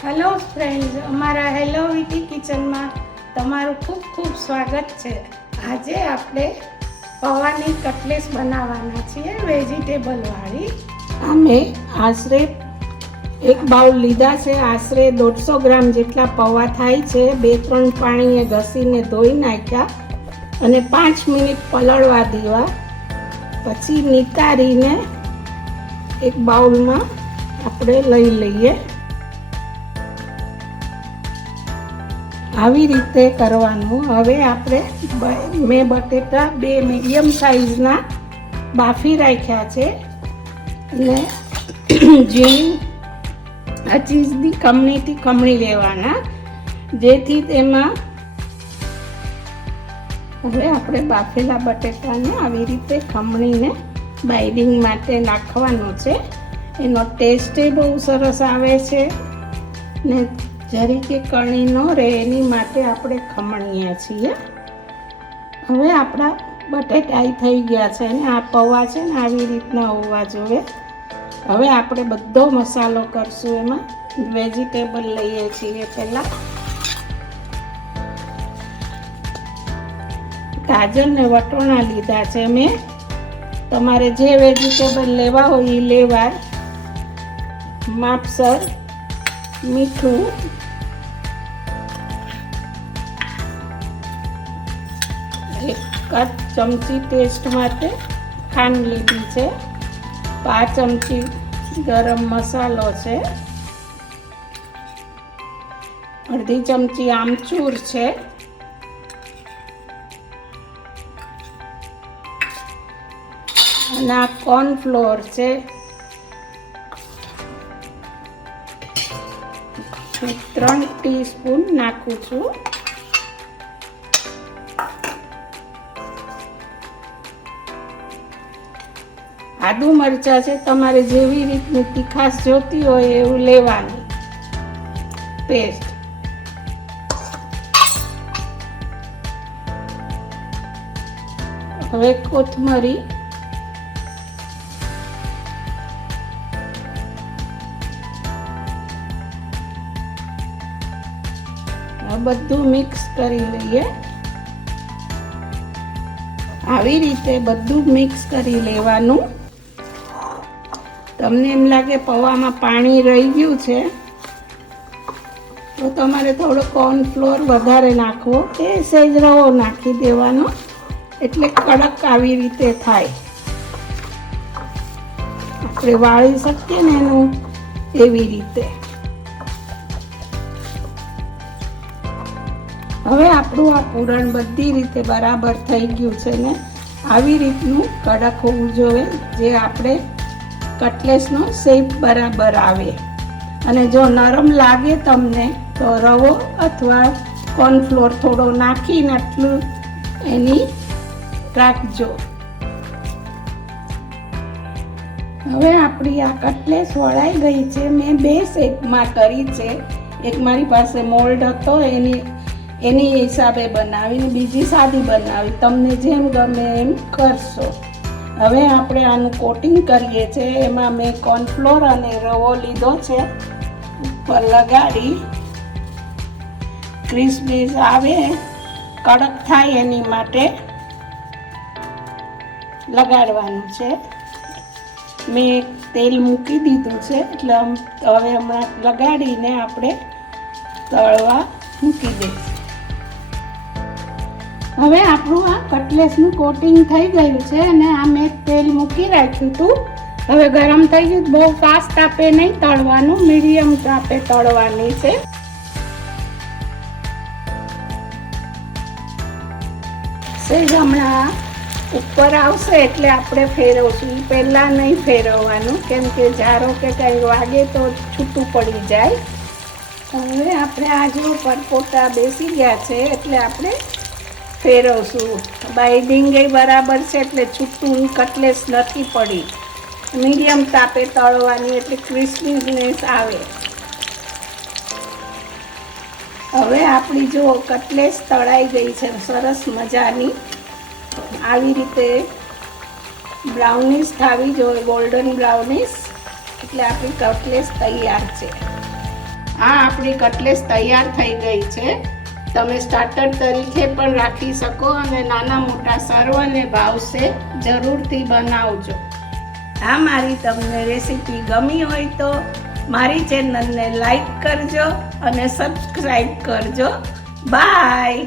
Hello friends, અમારા hello વીટી કિચનમાં તમારું ખૂબ ખૂબ સ્વાગત છે. આજે આપણે પૌવાની કટલેસ બનાવવાના છીએ, વેજીટેબલવાળી. અમે આશરે એક બાઉલ લીધા છે. આશરે 150 ગ્રામ જેટલા પૌવા થાય છે. 2-3 પાણીએ ઘસીને ધોઈ નાખ્યા અને 5 મિનિટ પલળવા દેવા. પછી નિતારીને એક બાઉલમાં આપણે લઈ લઈએ. આવી રીતે કરવાનું. હવે આપણે મેં બટેટા 2 મીડિયમ સાઇઝના બાફી રાખ્યા છે અને આ ચીઝની ખમણીથી ખમણી લેવાના, જેથી તેમાં હવે આપણે બાફેલા બટેટાને આવી રીતે ખમણીને બાઇડિંગ માટે નાખવાનો છે. એનો ટેસ્ટ બહુ સરસ આવે છે ને જરી કે કણી ન રહે એની માટે આપણે ખમણીએ છીએ. હવે આપણા બટેટા થઈ ગયા છે અને આ પૌવા છે ને આવી રીતના હોવા જોઈએ. હવે આપણે બધો મસાલો કરશું. એમાં વેજીટેબલ લઈએ છીએ. પહેલાં ગાજર ને વટોણા લીધા છે મેં. તમારે જે વેજીટેબલ લેવા હોય એ લેવાય. માપસર મીઠું, એક ચમચી ટેસ્ટ માટે ખાંડ લીધી છે. 5 ચમચી ગરમ મસાલો છે. અડધી ચમચી આમચૂર છે. અને આ કોર્નફ્લોર છે. 3 ટીસ્પૂન નાખું છું. આદુ મરચાં છે. તમારે જેવી રીતની તીખાશ જોતી હોય એવું લેવાનું પેસ્ટ. હવે કોથમરી, બધું મિક્સ કરી લઈએ. આવી રીતે બધું મિક્સ કરી લેવાનું. તમને એમ લાગે પૌવામાં પાણી રહી ગયું છે તો તમારે થોડો કોર્નફ્લોર વધારે નાખવો કે સહેજ રવો નાખી દેવાનો, એટલે કડક આવી રીતે થાય. આપણે વાળી શકીએ ને એનું એવી રીતે. હવે આપણું આ પૂરણ બધી રીતે બરાબર થઈ ગયું છે ને આવી રીતનું કડક હોવું જોઈએ, જે આપણે કટલેસનો શેપ બરાબર આવે. અને જો નરમ લાગે તમને તો રવો અથવા કોર્નફ્લોર થોડો નાખીને આટલું એની રાખજો. હવે આપણી આ કટલેસ વળાઈ ગઈ છે. મેં 2 શેપમાં કરી છે. એક મારી પાસે મોલ્ડ હતો એની હિસાબે બનાવીને બીજી સાદી બનાવી. તમને જેમ ગમે એમ કરશો. હવે આપણે આનું કોટિંગ કરીએ છીએ. એમાં મેં કોર્નફ્લોર અને રવો લીધો છે. ઉપર લગાડી ક્રિસ્પી આવે, કડક થાય એની માટે લગાડવાનું છે. મેં તેલ મૂકી દીધું છે એટલે હવે હમણાં લગાડીને આપણે તળવા મૂકી દઈશું. હવે આપણું આ કટલેસનું કોટિંગ થઈ ગયું છે અને આ મેં તેલ મૂકી રાખ્યું હતું. હવે ગરમ થઈ ગયું. બહુ ફાસ્ટ તાપે નહીં તળવાનું, મીડિયમ તાપે તળવાની છે. સહેજ હમણાં ઉપર આવશે એટલે આપણે ફેરવશું. પહેલાં નહીં ફેરવવાનું, કેમ કે જારો કે કંઈ વાગે તો છૂટું પડી જાય. હવે આપણે આ જો પરપોટા બેસી ગયા છે એટલે આપણે ફેરવશું. બાઇડિંગ બરાબર છે એટલે છૂટું કટલેસ નથી પડી. મીડિયમ તાપે તળવાની એટલે ક્રિસ્પીનેસ આવે. હવે આપણી જો કટલેસ તળાઈ ગઈ છે સરસ મજાની. આવી રીતે બ્રાઉનિશ થવી જોઈએ, ગોલ્ડન બ્રાઉનિશ, એટલે આપણી કટલેસ તૈયાર છે. આ આપણી કટલેસ તૈયાર થઈ ગઈ છે. તમે સ્ટાર્ટર તરીકે પણ રાખી શકો અને નાના મોટા સર્વને ભાવશે. જરૂરથી બનાવજો. આ મારી તમને રેસીપી ગમી હોય તો મારી ચેનલને લાઈક કરજો અને સબસ્ક્રાઈબ કરજો. બાય.